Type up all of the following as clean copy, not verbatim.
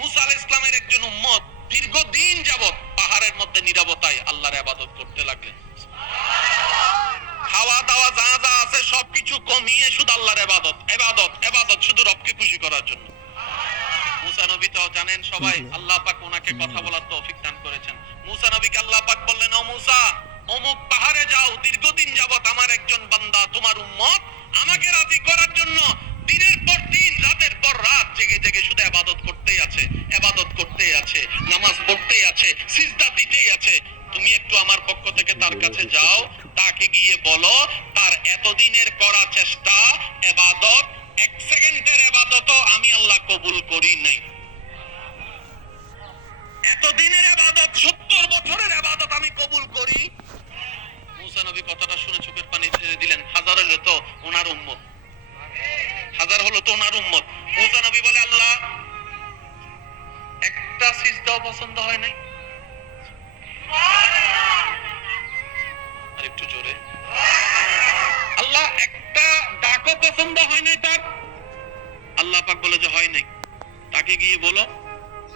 মুসা আলাইহিস সালামের একজন উম্মত দীর্ঘদিন যাবত পাহাড়ের মধ্যে নীরবতায় আল্লাহর ইবাদত করতে লাগলেন। খাওয়া দাওয়া যা যা আছে সবকিছু কমিয়ে শুধু আল্লাহর ইবাদত ইবাদত ইবাদত, শুধু রবকে খুশি করার জন্য। মুসা নবী তো জানেন সবাই, আল্লাহ পাক ওনাকে কথা বলার তৌফিক দান করেছেন। মুসা নবীকে আল্লাহ পাক বললেন, ও মুসা, অমুক পাহাড়ে যাও, দীর্ঘদিন যাবত আমার একজন বান্দা তোমার উম্মত আমাকে রাজি করার জন্য দিনের পর দিন রাতের পর রাত জেগে জেগে শুধু ইবাদত করতেই আছে, ইবাদত করতেই আছে, নামাজ পড়তেই আছে, সিজদা দিতেই আছে। তুমি একটু আমার পক্ষ থেকে তার কাছে যাও, তাকে গিয়ে বলো তার এতদিনের করা চেষ্টা ইবাদত, এক সেকেন্ডের ইবাদতও আমি আল্লাহ কবুল করি নাই। এতদিনের ইবাদত, 70 বছরের ইবাদত আমি কবুল করি। মুসা নবী কথাটা শুনে চোখের পানি ছেড়ে দিলেন। হাজার হলো তো ওনার উম্মত, হাজার হলো তো ওনার উম্মত। মুসা নবী বলে, আল্লাহ একটা সিজদাও পছন্দ হয় নাই। আর একটু জোরে, আল্লাহ একটা ডাকও পছন্দ হয় নাই তার। আল্লাহ পাক বলে যে হয় নাই, তাকে গিয়ে বলো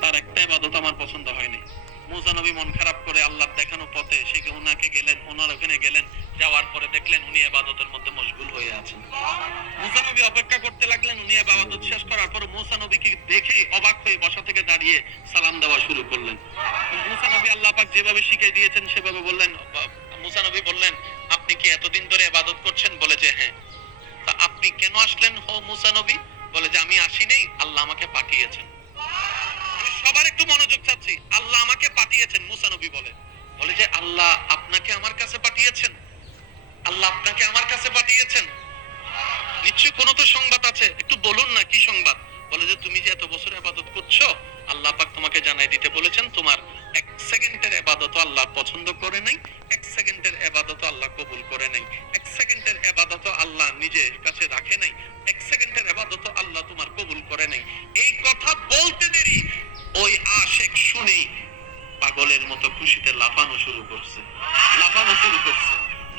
তার একটা ইবাদত আমার পছন্দ হয় নাই। মুসা নবী মন খারাপ করে আল্লাহর দেখানো পথে সেকে ওনাকে গেলেন, ওনার ওখানে গেলেন। যাওয়ার পরে দেখলেন উনি ইবাদতের মধ্যে মশগুল হয়ে আছেন। মুসা নবী অপেক্ষা করতে লাগলেন। উনি ইবাদত শেষ করার পর মুসা নবীকে দেখে অবাক হয়ে বসা থেকে দাঁড়িয়ে সালাম দেওয়া শুরু করলেন। মুসা নবী আল্লাহ পাক যেভাবে শিখিয়ে দিয়েছেন সেভাবে বললেন। মুসা নবী বললেন, আপনি কি এতদিন ধরে ইবাদত করছেন? বলে যে হ্যাঁ। তা আপনি কেন আসলেন হো মুসা নবী? বলে যে আমি আসি নাই, আল্লাহ আমাকে পাঠিয়েছেন। সবার একটু মনোযোগ চাচ্ছি, আল্লাহ আমাকে পাঠিয়েছেন। মুসা নবী বলে যে আল্লাহ আপনাকে আমার কাছে পাঠিয়েছেন, আল্লাহ আপনাকে আমার কাছে পাঠিয়েছেন। নিশ্চয়ই কোনো তো সংবাদ আছে, একটু বলুন না কি সংবাদ? বলে যে তুমি যে এত বছর ইবাদত করছো, আল্লাহ পাক তোমাকে জানাই দিতে বলেছেন তোমার এক সেকেন্ডের ইবাদত আল্লাহ পছন্দ করে নাই, এক সেকেন্ডের ইবাদত আল্লাহ কবুল করে নাই, এক সেকেন্ডের ইবাদত আল্লাহ নিজের কাছে রাখে নাই, এক সেকেন্ডের ইবাদত আল্লাহ তোমার কবুল করে নাই। এই কথা বলতে দেরি ওই আশিক শুনে পাগলের মতো খুশিতে লাফানো শুরু করছে, লাফানো শুরু করছে।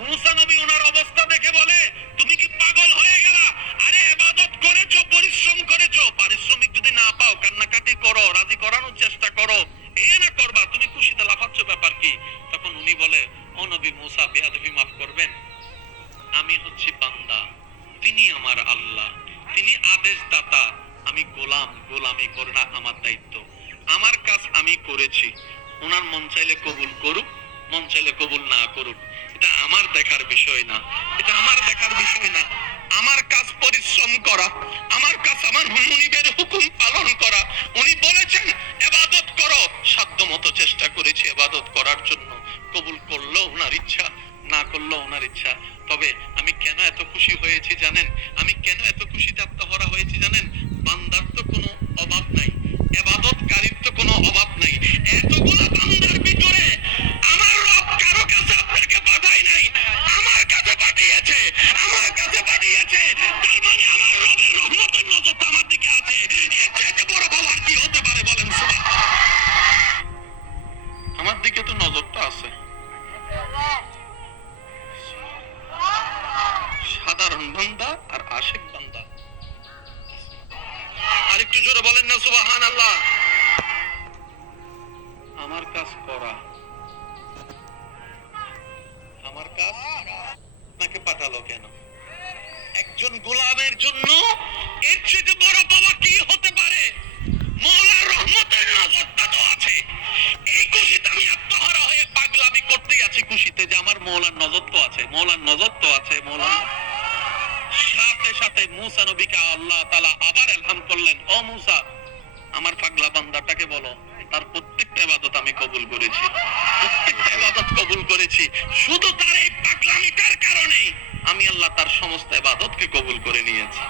মুসা নবী ওনার অবস্থা দেখে বলে, তুমি কি পাগল হয়ে গেলা? আরে ইবাদত করেছো, পরিশ্রম করেছো, পারিশ্রমিক যদি না পাও কান্নাকাটি করো, রাজি করানোর চেষ্টা করো, এই না করবা, তুমি খুশিতে লাফাচ্ছ, ব্যাপার কি? তখন উনি বলে, ও নবী মুসা, বেয়াদবি মাফ করবেন, আমি হচ্ছি বান্দা, তিনি আমার আল্লাহ, তিনি আদেশদাতা, আমি গোলাম, গোলামি করা আমার দায়িত্ব, আমার কাজ আমি করেছি। ওনার মন চাইলে কবুল করুক, মন চাইলে কবুল না করুক, এটা আমার দেখার বিষয় না, এটা আমার দেখার বিষয় না। আমার কাজ পরিশ্রম করা, আমার কাজ আমার মুনিবের হুকুম পালন করা। উনি বলেছেন ইবাদত করো, সাধ্য মতো চেষ্টা করেছি ইবাদত করার জন্য। কবুল করলো ওনার ইচ্ছা, না করলো ওনার ইচ্ছা। তবে আমি কেন এত খুশি হয়েছি জানেন? আমি কেন এত খুশিতে আত্মহারা হয়েছি জানেন? বান্দার তো কোনো অভাব নাই, ইবাদতকারীর তো কোনো অভাব নাই। এতগুলো বান্দার ভিতরে আমার রব কারো কাছে আপনাকে পাঠায় নাই, আমার কাছে পাঠিয়েছে, আমার কাছে পাঠিয়েছে। তার মানে আমার রবের রহমতের নজরটা আমার দিকে আছে। এর চাইতে বড় পাওয়ার কি হতে পারে বলেন? সুবহানাল্লাহ। আমার দিকে তো নজরটা আছে। সাধারণ বান্দা আর আশিক বান্দা, আর একটু জোরে বলেন না সুবহানাল্লাহ। আমার কাজ করা, আমার কাজ আপনাকে পাঠালো কেন? একজন গোলামের জন্য এর চেয়ে বড় পাওয়া কি হতে পারে? মওলার রহমতের নজরটা তো আছে। এই খুশিতে আমি আত্মহারা হয়ে পাগলামি করতেই আছি, খুশিতে যে আমার মওলার নজর তো আছে, মওলার নজর তো আছে, মওলার। সাথে সাথে মুসা নবীকে আল্লাহ তাআলা আবার ইলহাম করলেন, ও মুসা, আমার পাগলা বান্দাটাকে বলো তার প্রত্যেকটা ইবাদত আমি কবুল করেছি, প্রত্যেকটা ইবাদত কবুল করেছি। শুধু তার এই পাগলামিটার কারণে আমি আল্লাহ তার সমস্ত ইবাদতকে কবুল করে নিয়েছি।